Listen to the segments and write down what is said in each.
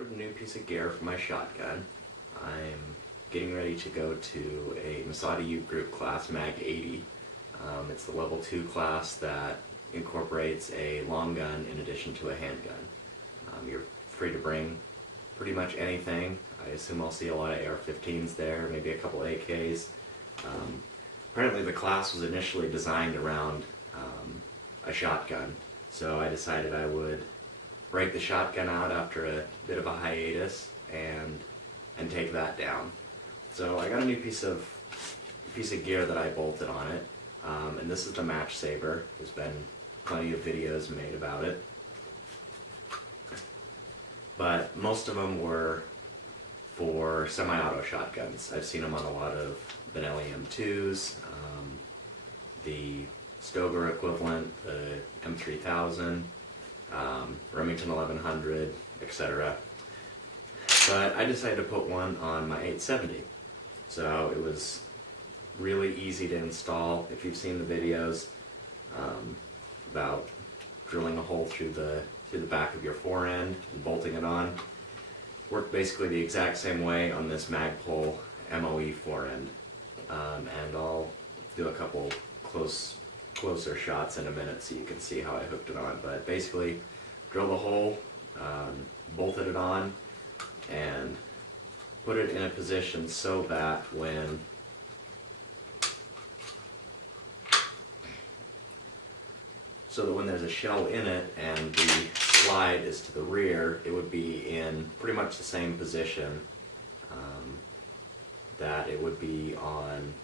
ordered a new piece of gear for my shotgun. I'm getting ready to go to a Masada Youth Group class, Mag 80. It's the level 2 class that incorporates a long gun in addition to a handgun. You're free to bring pretty much anything. I assume I'll see a lot of AR-15s there, maybe a couple AKs. Apparently the class was initially designed around a shotgun, so I decided I would break the shotgun out after a bit of a hiatus and take that down. So I got a new piece of gear that I bolted on it, and this is the Match Saverz. There's been plenty of videos made about it, but most of them were for semi-auto shotguns. I've seen them on a lot of Benelli M2s, the Stoger equivalent, the M3000, Remington 1100, etc. But I decided to put one on my 870. So it was really easy to install. If you've seen the videos about drilling a hole through the back of your forend and bolting it on, worked basically the exact same way on this Magpul MOE forend. And I'll do a couple closer shots in a minute so you can see how I hooked it on. But basically, drilled a hole, bolted it on, and put it in a position so that when there's a shell in it and the slide is to the rear, it would be in pretty much the same position that it would be on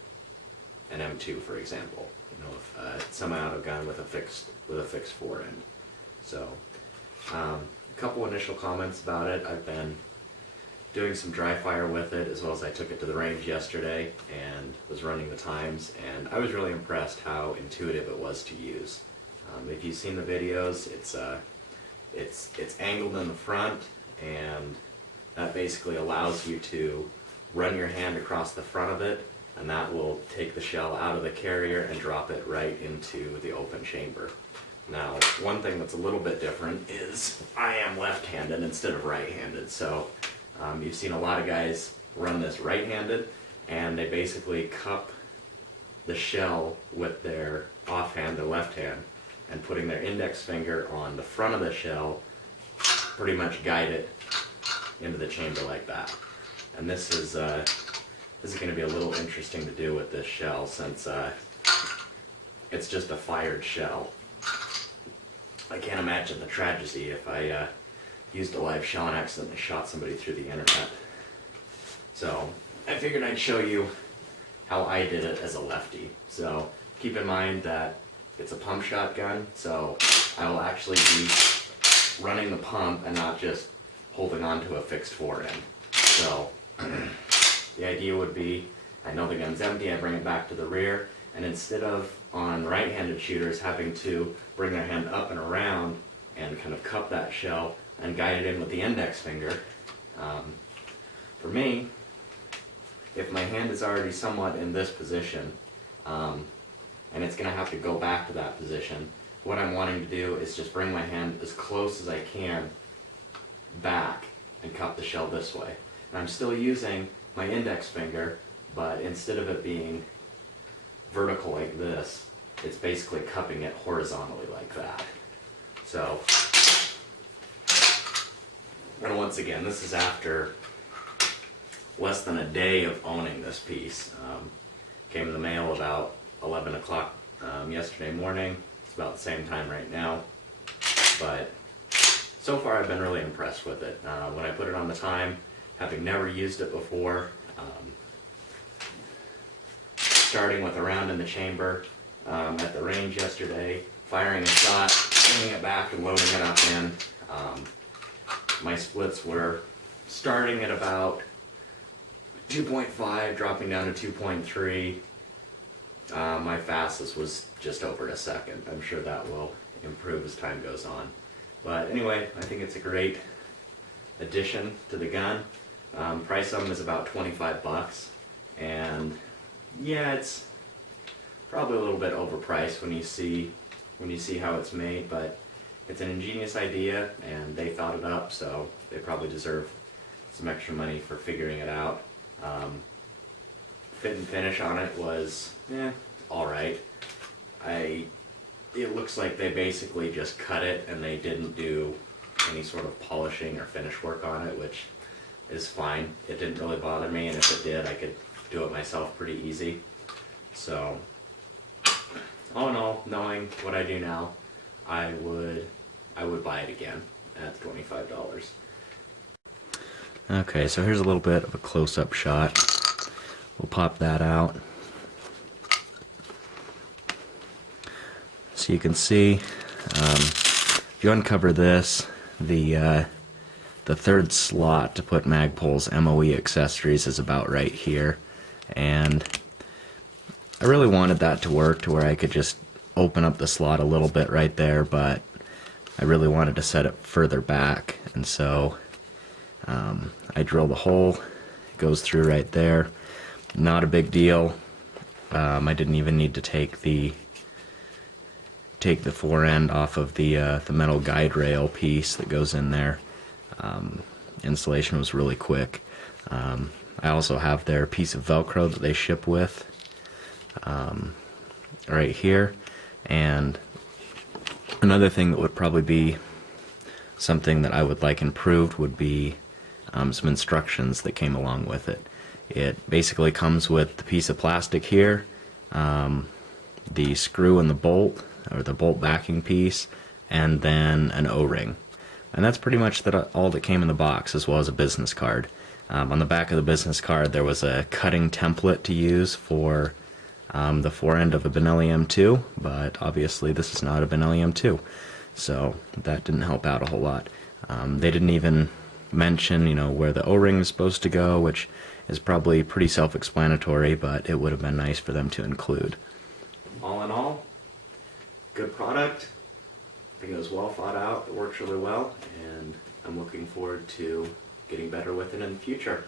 an M2, for example. You know, a semi-auto gun with a fixed forend. So, a couple initial comments about it. I've been doing some dry fire with it, as well as I took it to the range yesterday and was running the times, and I was really impressed how intuitive it was to use. If you've seen the videos, it's angled in the front, and that basically allows you to run your hand across the front of it, and that will take the shell out of the carrier and drop it right into the open chamber. Now, one thing that's a little bit different is I am left-handed instead of right-handed, so you've seen a lot of guys run this right-handed, and they basically cup the shell with their offhand, their left hand, and putting their index finger on the front of the shell, pretty much guide it into the chamber like that. And this is going to be a little interesting to do with this shell, since it's just a fired shell. I can't imagine the tragedy if I used a live shell and accidentally shot somebody through the internet. So I figured I'd show you how I did it as a lefty. So keep in mind that it's a pump shotgun, so I will actually be running the pump and not just holding onto a fixed forend. So the idea would be, I know the gun's empty, I bring it back to the rear, and instead of on right-handed shooters having to bring their hand up and around and kind of cup that shell and guide it in with the index finger, for me, if my hand is already somewhat in this position, and it's going to have to go back to that position, what I'm wanting to do is just bring my hand as close as I can back and cup the shell this way. And I'm still using my index finger, but instead of it being vertical like this, it's basically cupping it horizontally like that. So, and once again, this is after less than a day of owning this piece. Came in the mail about 11 o'clock yesterday morning. It's about the same time right now, but so far I've been really impressed with it. When I put it on the time, having never used it before, starting with a round in the chamber at the range yesterday, firing a shot, bringing it back and loading it up in, my splits were starting at about 2.5, dropping down to 2.3. My fastest was just over a second. I'm sure that will improve as time goes on. But anyway, I think it's a great addition to the gun. Price of them is about 25 bucks, and yeah, it's probably a little bit overpriced when you see how it's made, but it's an ingenious idea, and they thought it up, so they probably deserve some extra money for figuring it out. Fit and finish on it was, alright. It looks like they basically just cut it and they didn't do any sort of polishing or finish work on it, which is fine. It didn't really bother me, and if it did, I could do it myself pretty easy. So, all in all, knowing what I do now, I would buy it again at $25. Okay, so here's a little bit of a close-up shot. We'll pop that out. So you can see, if you uncover this, the third slot to put Magpul's MOE accessories is about right here, and I really wanted that to work to where I could just open up the slot a little bit right there, but I really wanted to set it further back, and so I drilled a hole. It goes through right there. Not a big deal. I didn't even need to take the fore end off of the metal guide rail piece that goes in there. Installation was really quick. I also have their piece of Velcro that they ship with right here. And another thing that would probably be something that I would like improved would be some instructions that came along with it. It basically comes with the piece of plastic here, the screw and the bolt, or the bolt backing piece, and then an O-ring. And that's pretty much all that came in the box, as well as a business card. On the back of the business card there was a cutting template to use for the fore end of a Benelli M2, but obviously this is not a Benelli M2, so that didn't help out a whole lot. They didn't even mention, where the O-ring is supposed to go, which is probably pretty self-explanatory, but it would have been nice for them to include. All in all, good product. I think it was well thought out, it works really well, and I'm looking forward to getting better with it in the future.